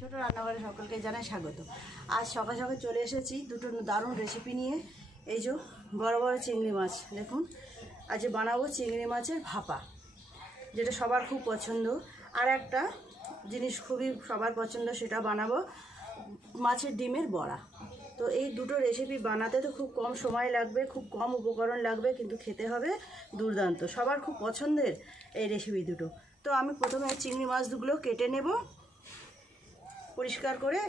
ছোট রান্নাঘরে সকলকে জানাই স্বাগত। আজ সকাল সকাল চলে এসেছি দুটো দারুণ রেসিপি নিয়ে। এই যে বড় বড় চিংড়ি মাছ দেখুন, আজ বানাবো চিংড়ি মাছের ভাপা, যেটা সবার খুব পছন্দ। আর একটা জিনিস খুবই সবার পছন্দ, সেটা বানাবো মাছের ডিমের বড়া। তো এই দুটো রেসিপি বানাতে তো খুব কম সময় লাগবে, খুব কম উপকরণ লাগবে, কিন্তু খেতে হবে দুর্দান্ত। সবার খুব পছন্দের এই রেসিপি দুটো। তো আমি প্রথমে চিংড়ি মাছগুলো কেটে নেব পরিষ্কার করে।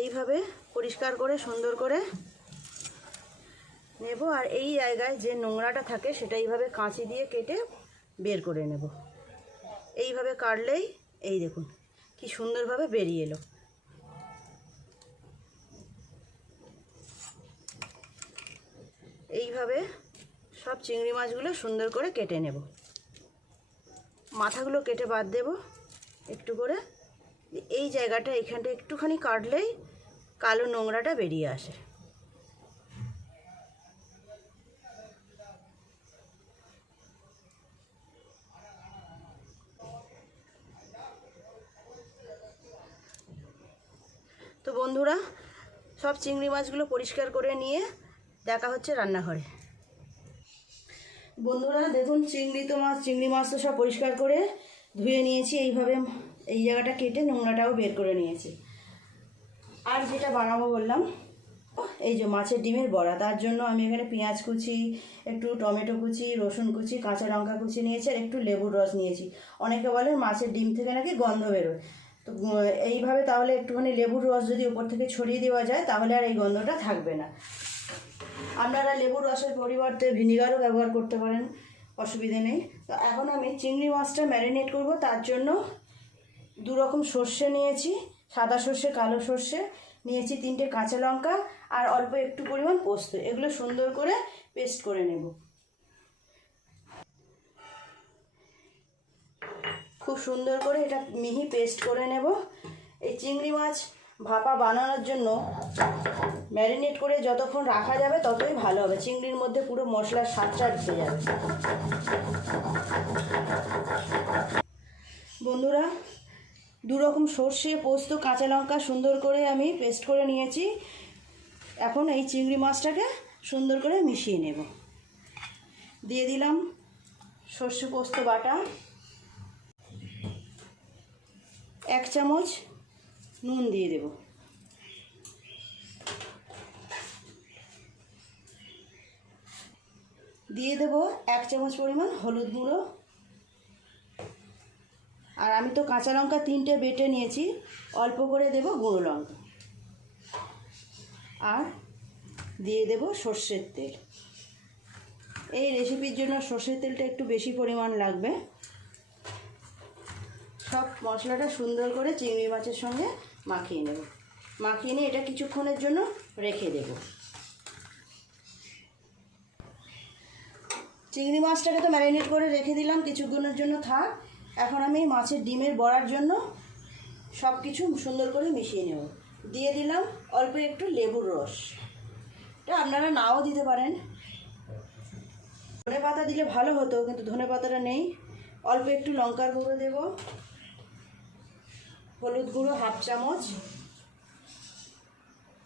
এইভাবে পরিষ্কার করে সুন্দর করে নেব। আর এই জায়গায় যে নোংরাটা থাকে সেটা এইভাবে কাঁচি দিয়ে কেটে বের করে নেব। এইভাবে কাটলেই এই দেখুন কি সুন্দরভাবে বেরিয়ে এলো। এইভাবে সব চিংড়ি মাছগুলো সুন্দর করে কেটে নেব। মাথাগুলো কেটে বাদ দেব একটু করে। এই জায়গাটা এখানটা একটুখানি কাটলেই কালো নোংরাটা বেরিয়ে আসে। তো বন্ধুরা, সব চিংড়ি মাছগুলো পরিষ্কার করে নিয়ে দেখা হচ্ছে রান্নাঘরে। বন্ধুরা দেখুন, চিংড়ি মাছ তো সব পরিষ্কার করে ধুয়ে নিয়েছি। এইভাবে এই জায়গাটা কেটে নোংরাটাও বের করে নিয়েছি। আর যেটা বানাবো বললাম, এই যে মাছের ডিমের বড়া, তার জন্য আমি এখানে পেঁয়াজ কুচি, একটু টমেটো কুচি, রসুন কুচি, কাঁচা লঙ্কা কুচি নিয়েছি, আর একটু লেবুর রস নিয়েছি। অনেকে বলে মাছের ডিম থেকে নাকি গন্ধ বেরোয়। তো এইভাবে তাহলে একটুখানি লেবুর রস যদি উপর থেকে ছড়িয়ে দেওয়া যায় তাহলে আর এই গন্ধটা থাকবে না। আপনারা লেবুর রসের পরিবর্তে ভিনিগারও ব্যবহার করতে পারেন, অসুবিধে নেই। তো এখন আমি চিংড়ি মাছটা ম্যারিনেট করব। তার জন্য দু রকম সর্ষে নিয়েছি, সাদা সর্ষে, কালো সর্ষে নিয়েছি, 3টে কাঁচা লঙ্কা আর অল্প একটু পরিমাণ পোস্ত। এগুলো সুন্দর করে পেস্ট করে নেব। খুব সুন্দর করে এটা মিহি পেস্ট করে নেব। এই চিংড়ি মাছ ভাপা বানানোর জন্য ম্যারিনেট করে যতক্ষণ রাখা যাবে ততই ভালো হবে। চিংড়ির মধ্যে পুরো মশলার স্বাদটা ঢুকে যাবে। বন্ধুরা, দু রকম সর্ষে, পোস্ত, কাঁচা লঙ্কা সুন্দর করে আমি পেস্ট করে নিয়েছি। এখন এই চিংড়ি মাছটাকে সুন্দর করে মিশিয়ে নেব। দিয়ে দিলাম সর্ষে পোস্ত বাটা, 1 চামচ নুন দিয়ে দেব, দিয়ে দেব 1 চামচ পরিমাণ হলুদ গুঁড়ো। আর আমি তো কাঁচা লঙ্কা 3টে বেটে নিয়েছি, অল্প করে দেব গুঁড়ো লঙ্কা। আর দিয়ে দেব সর্ষের তেল। এই রেসিপির জন্য সর্ষের তেলটা একটু বেশি পরিমাণ লাগবে। সব মশলাটা সুন্দর করে চিংড়ি মাছের সঙ্গে মাখিয়ে নেব। মাখিয়ে নিয়ে এটা কিছুক্ষণের জন্য রেখে দেব। চিংড়ি মাছটাকে তো ম্যারিনেট করে রেখে দিলাম, কিছুক্ষণের জন্য থাক। এখন আমি মাছের ডিমের বড়ার জন্য সব কিছু সুন্দর করে মিশিয়ে নেব। দিয়ে দিলাম অল্প একটু লেবুর রস। এটা আপনারা নাও দিতে পারেন, ধনে পাতা দিলে ভালো হতো, কিন্তু ধনে পাতাটা নেই। অল্প একটু লঙ্কার গুঁড়ো দেব, হলুদ গুঁড়ো 1/2 চামচ,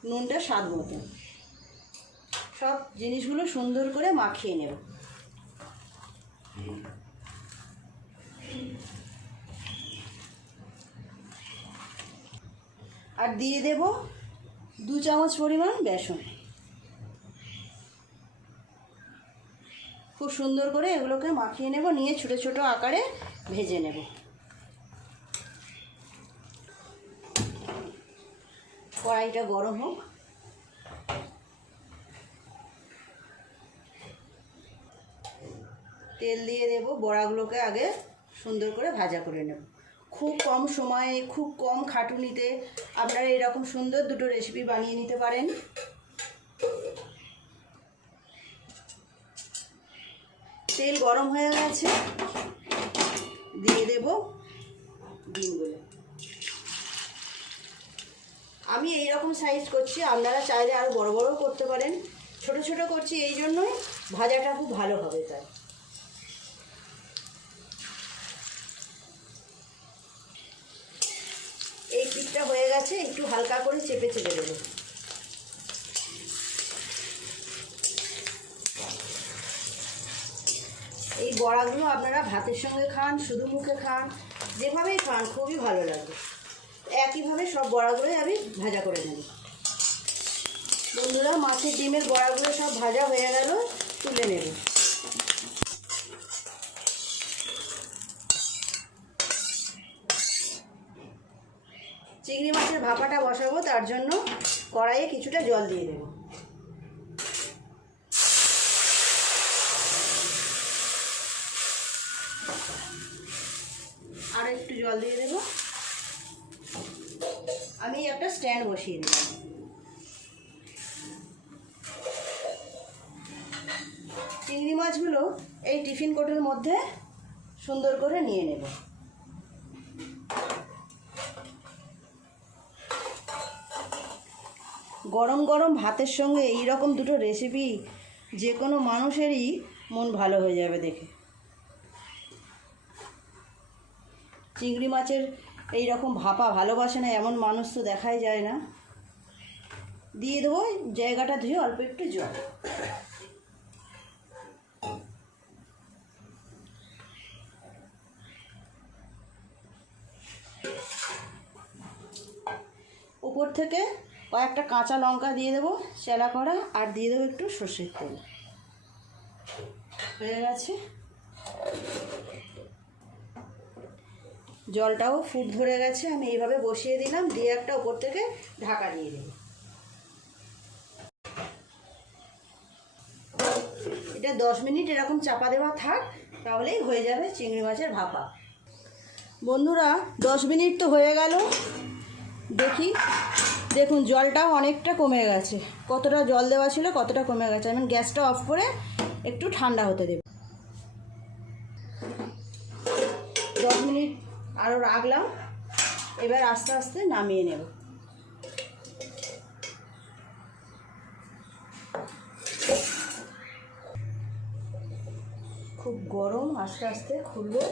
নুনটা স্বাদ মতো। সব জিনিসগুলো সুন্দর করে মাখিয়ে নেব। আর দিয়ে দেব 2 চামচ পরিমাণ বেসন। খুব সুন্দর করে এগুলোকে মাখিয়ে নেব, নিয়ে ছোটো ছোটো আকারে ভেজে নেব। কড়াইটা গরম হোক। তেল দিয়ে দেব, বড়াগুলোকে আগে সুন্দর করে ভাজা করে নেব। খুব কম সময়ে, খুব কম খাটুনিতে আপনারা এরকম সুন্দর দুটো রেসিপি বানিয়ে নিতে পারেন। তেল গরম হয়ে গেছে, দিয়ে দেব ডিমগুলো। আমি এই রকম সাইজ করছি, আপনারা চাইলে আরও বড় বড়ও করতে পারেন। ছোট ছোট করছি এই জন্যই ভাজাটা খুব ভালো হবে। তাই এই পিঠটা হয়ে গেছে, একটু হালকা করে চেপে চেপে দেবো। এই বড়াগুলো আপনারা ভাতের সঙ্গে খান, শুধু মুখে খান, যেভাবেই খান খুবই ভালো লাগবে। একইভাবে সব বড়াগুলোই আমি ভাজা করে নেব। বন্ধুরা, মাছের ডিমের বড়াগুলো সব ভাজা হয়ে গেল, তুলে নেব। চিংড়ি মাছের ভাপাটা বসাবো, তার জন্য কড়াইয়ে কিছুটা জল দিয়ে দেব। আর একটু জল দিয়ে দেব। আমি একটা স্ট্যান্ড বসিয়ে দিলাম। চিংড়ি মাছগুলো এই টিফিন কোটের মধ্যে সুন্দর করে নিয়ে নেব। গরম গরম ভাতের সঙ্গে এই রকম দুটো রেসিপি যে কোনো মানুষেরই মন ভালো হয়ে যাবে দেখে। চিংড়ি মাছের এই রকম ভাপা ভালোবাসে না এমন মানুষ তো দেখাই যায় না। দিয়ে দেবো জায়গাটা ধুয়ে অল্প একটু জল। উপর থেকে কয়েকটা কাঁচা লঙ্কা দিয়ে দেবো চেলা করা, আর দিয়ে দেবো একটু সর্ষের তেল। হয়ে গেছে। জলটাও ফুট ধরে গেছে, আমি এইভাবে বসিয়ে দিলাম, দিয়ে একটা উপর থেকে ঢাকা দিয়ে দেব। এটা 10 মিনিট এরকম চাপা দেওয়া থাক, তাহলেই হয়ে যাবে চিংড়ি মাছের ভাপা। বন্ধুরা, 10 মিনিট তো হয়ে গেল। দেখুন জলটাও অনেকটা কমে গেছে। কতটা জল দেওয়া ছিল কতটা কমে গেছে। আমি গ্যাসটা অফ করে একটু ঠান্ডা হতে দেব। 10 মিনিট আরও রাখলাম। এবার আস্তে আস্তে নামিয়ে নেব। খুব গরম, আস্তে আস্তে খুলবো।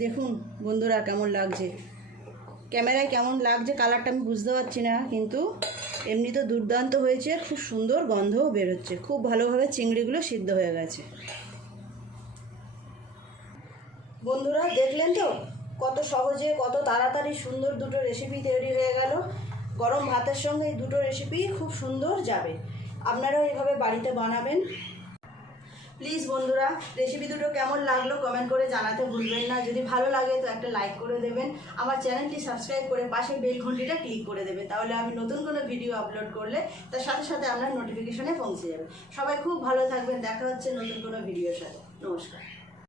দেখুন বন্ধুরা কেমন লাগছে, ক্যামেরায় কেমন লাগছে কালারটা আমি বুঝতে পারছি না, কিন্তু এমনি তো দুর্দান্ত হয়েছে। খুব সুন্দর গন্ধও বেরোচ্ছে, খুব ভালোভাবে চিংড়িগুলো সিদ্ধ হয়ে গেছে। বন্ধুরা দেখলেন তো কত সহজে কত তাড়াতাড়ি সুন্দর দুটো রেসিপি তৈরি হয়ে গেল। গরম ভাতের সঙ্গে এই দুটো রেসিপি খুব সুন্দর যাবে। আপনারাও এইভাবে বাড়িতে বানাবেন। প্লিজ বন্ধুরা, রেসিপি দুটো কেমন লাগলো কমেন্ট করে জানাতে ভুলবেন না। যদি ভালো লাগে তো একটা লাইক করে দেবেন। আমার চ্যানেলটি সাবস্ক্রাইব করে পাশের বেল ঘন্টিটা ক্লিক করে দেবেন, তাহলে আমি নতুন কোনো ভিডিও আপলোড করলে তার সাথে সাথে আপনার নোটিফিকেশনে পৌঁছে যাবে। সবাই খুব ভালো থাকবেন। দেখা হচ্ছে নতুন কোনো ভিডিওর সাথে। নমস্কার।